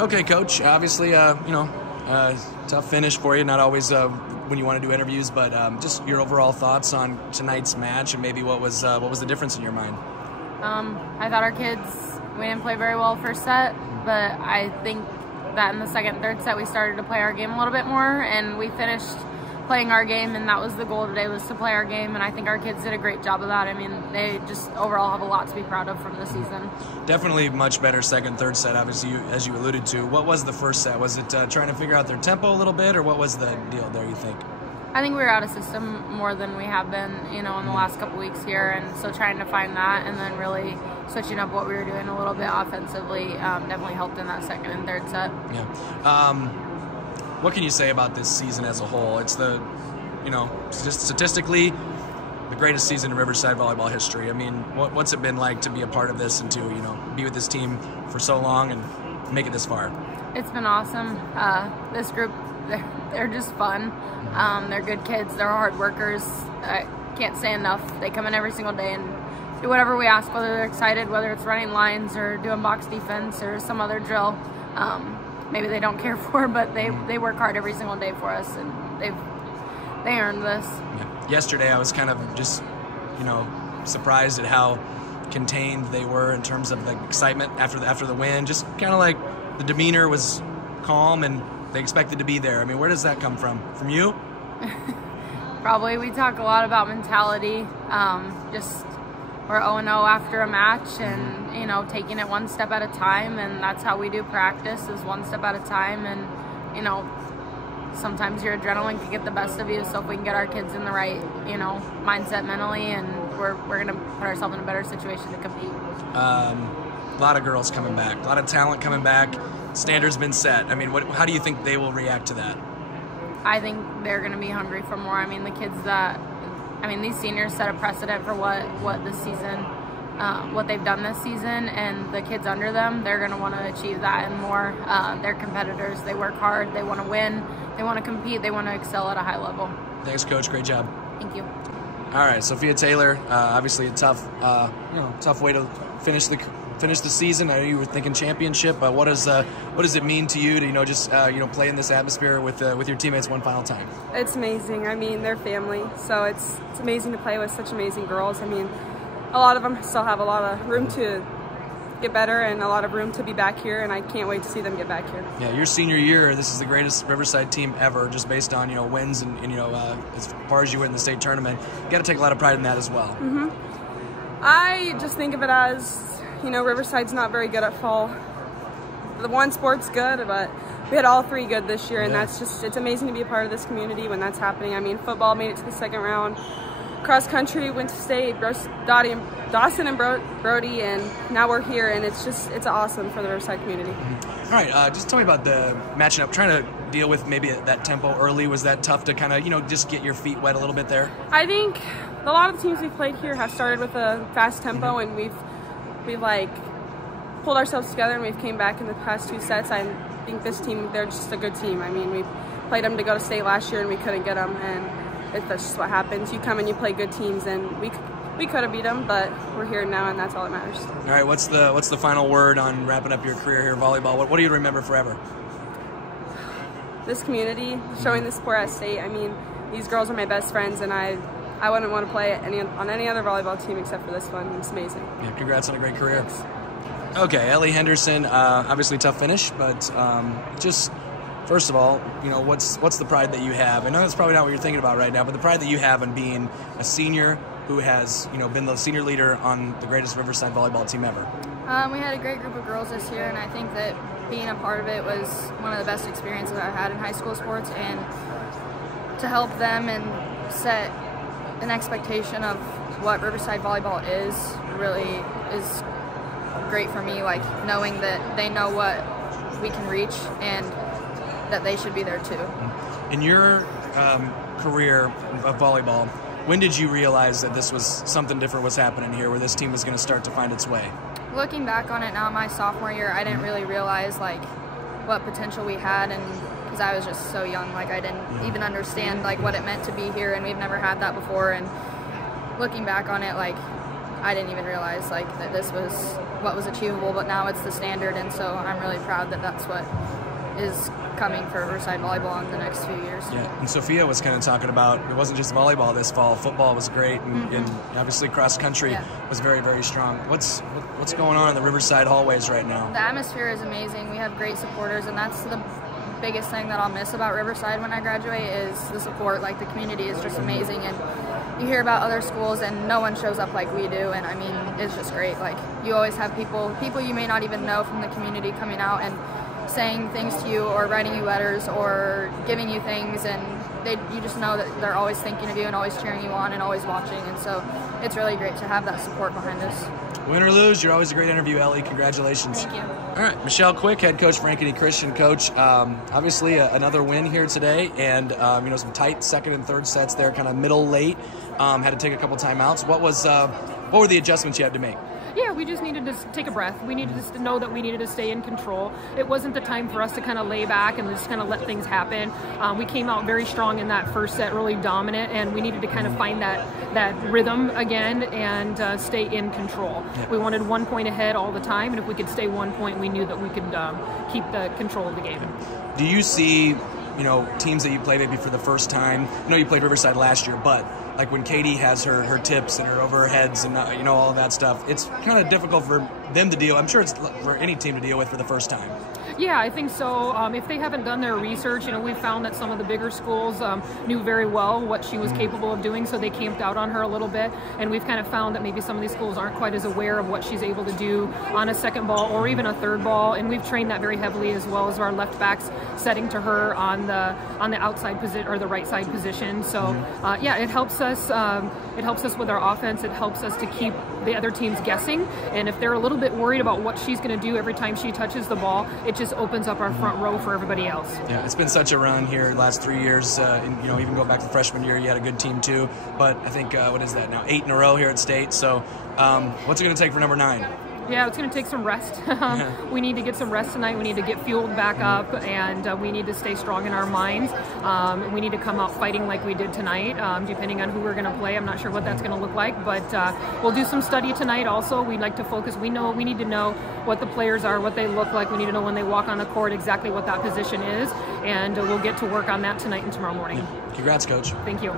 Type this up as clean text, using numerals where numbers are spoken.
Okay, Coach. Obviously, tough finish for you. Not always when you want to do interviews, but just your overall thoughts on tonight's match and maybe what was the difference in your mind? I thought our kids, we didn't play very well first set, but I think that in the second and third set we started to play our game a little bit more, and we finished playing our game, and that was the goal today, was to play our game, and I think our kids did a great job of that. I mean, they just overall have a lot to be proud of from the season. Definitely much better second, third set, obviously, as you alluded to. What was the first set? Was it trying to figure out their tempo a little bit, or what was the deal there, you think? I think we were out of system more than we have been, in the last couple weeks here, and so trying to find that and then really switching up what we were doing a little bit offensively definitely helped in that second and third set. Yeah. What can you say about this season as a whole? It's statistically the greatest season in Riverside volleyball history. I mean, what's it been like to be a part of this and to, be with this team for so long and make it this far? It's been awesome. This group, they're just fun. They're good kids. They're hard workers. I can't say enough. They come in every single day and do whatever we ask, whether they're excited, whether it's running lines or doing box defense or some other drill. Maybe they don't care for, but they work hard every single day for us, and they earned this. Yeah. Yesterday I was kind of just, surprised at how contained they were in terms of the excitement after the win. Just kind of like the demeanor was calm and they expected to be there. I mean, where does that come from? From you? Probably. We talk a lot about mentality. We're 0-0 after a match, and taking it one step at a time, and that's how we do practice, is one step at a time. And sometimes your adrenaline can get the best of you, so if we can get our kids in the right mindset mentally, and we're going to put ourselves in a better situation to compete. A lot of girls coming back, a lot of talent coming back. Standards been set. I mean, how do you think they will react to that? I think they're going to be hungry for more. I mean, the kids these seniors set a precedent for what this season, what they've done this season, and the kids under them, they're going to want to achieve that and more. They're competitors. They work hard. They want to win. They want to compete. They want to excel at a high level. Thanks, Coach. Great job. Thank you. All right, Sophia Taylor. Obviously a tough way to finish the season. I know you were thinking championship, but what does it mean to you to just play in this atmosphere with your teammates one final time? It's amazing. I mean, they're family, so it's amazing to play with such amazing girls. I mean, a lot of them still have a lot of room to get better and a lot of room to be back here, and I can't wait to see them get back here. Yeah, your senior year, this is the greatest Riverside team ever, just based on wins and as far as you went in the state tournament. You got to take a lot of pride in that as well. Mm-hmm. I just think of it as, Riverside's not very good at fall. The one sport's good, but we had all three good this year, and it's amazing to be a part of this community when that's happening. I mean, football made it to the second round. Cross country went to state, Dawson and Brody, and now we're here, and it's awesome for the Riverside community. Mm-hmm. All right, just tell me about the matching up, trying to deal with maybe that tempo early. Was that tough to kind of, just get your feet wet a little bit there? I think a lot of the teams we've played here have started with a fast tempo, and we've pulled ourselves together, and we've came back in the past two sets. I think this team, they're just a good team. I mean, we played them to go to state last year, and we couldn't get them, and that's just what happens. You come and you play good teams, and we could have beat them, but we're here now, and that's all that matters. All right, what's the final word on wrapping up your career here in volleyball? What do you remember forever? This community, showing the sport at state. I mean, these girls are my best friends, and I wouldn't want to play on any other volleyball team except for this one. It's amazing. Yeah, congrats on a great career. Thanks. Okay, Ellie Henderson, obviously tough finish, but just first of all, what's the pride that you have? I know that's probably not what you're thinking about right now, but the pride that you have in being a senior who has been the senior leader on the greatest Riverside volleyball team ever. We had a great group of girls this year, and I think that being a part of it was one of the best experiences I've had in high school sports, and to help them and set an expectation of what Riverside volleyball is really is great for me, like knowing that they know what we can reach and that they should be there too. In your career of volleyball, when did you realize that this was something different was happening here, where this team was going to start to find its way? Looking back on it now, my sophomore year, I didn't really realize what potential we had, and because I was just so young, I didn't even understand what it meant to be here, and we've never had that before. And looking back on it, I didn't even realize like that this was what was achievable, but now it's the standard, and so I'm really proud that that's what is coming for Riverside volleyball in the next few years. Yeah, and Sophia was kind of talking about it wasn't just volleyball this fall. Football was great, and obviously cross country was very, very strong. What's going on in the Riverside hallways right now? The atmosphere is amazing. We have great supporters, and that's the biggest thing that I'll miss about Riverside when I graduate is the support. Like, the community is just amazing, and you hear about other schools and no one shows up like we do, and I mean, it's just great. Like, you always have people you may not even know from the community coming out and saying things to you or writing you letters or giving you things, and you just know that they're always thinking of you and always cheering you on and always watching, and so it's really great to have that support behind us. Win or lose, you're always a great interview, Ellie. Congratulations. Thank you. All right, Michelle Quick, head coach for Ankeny Christian. Coach, obviously another win here today, and some tight second and third sets there, kind of middle late. Had to take a couple timeouts. What were the adjustments you had to make? Yeah, we just needed to take a breath. We needed to know that we needed to stay in control. It wasn't the time for us to kind of lay back and just kind of let things happen. We came out very strong in that first set, really dominant, and we needed to kind of find that rhythm again and stay in control. Yeah. We wanted 1 point ahead all the time, and if we could stay 1 point, we knew that we could keep the control of the game. Do you see, teams that you play maybe for the first time? I know you played Riverside last year, but like when Katie has her tips and her overheads and all of that stuff, it's kind of difficult for them to deal. I'm sure it's for any team to deal with for the first time. Yeah, I think so. If they haven't done their research, we've found that some of the bigger schools knew very well what she was capable of doing, so they camped out on her a little bit. And we've kind of found that maybe some of these schools aren't quite as aware of what she's able to do on a second ball or even a third ball. And we've trained that very heavily, as well as our left backs setting to her on the outside position or the right side position. So yeah, it helps us. It helps us with our offense. It helps us to keep the other teams guessing. And if they're a little bit worried about what she's going to do every time she touches the ball, it just opens up our front row for everybody else. Yeah, it's been such a run here the last 3 years. And, even go back to the freshman year, you had a good team too. But I think, what is that now? 8 in a row here at State. So what's it going to take for number 9? Yeah, it's going to take some rest. We need to get some rest tonight. We need to get fueled back up, and we need to stay strong in our minds. We need to come out fighting like we did tonight, depending on who we're going to play. I'm not sure what that's going to look like, but we'll do some study tonight also. We'd like to focus. We need to know what the players are, what they look like. We need to know when they walk on the court exactly what that position is, and we'll get to work on that tonight and tomorrow morning. Congrats, Coach. Thank you.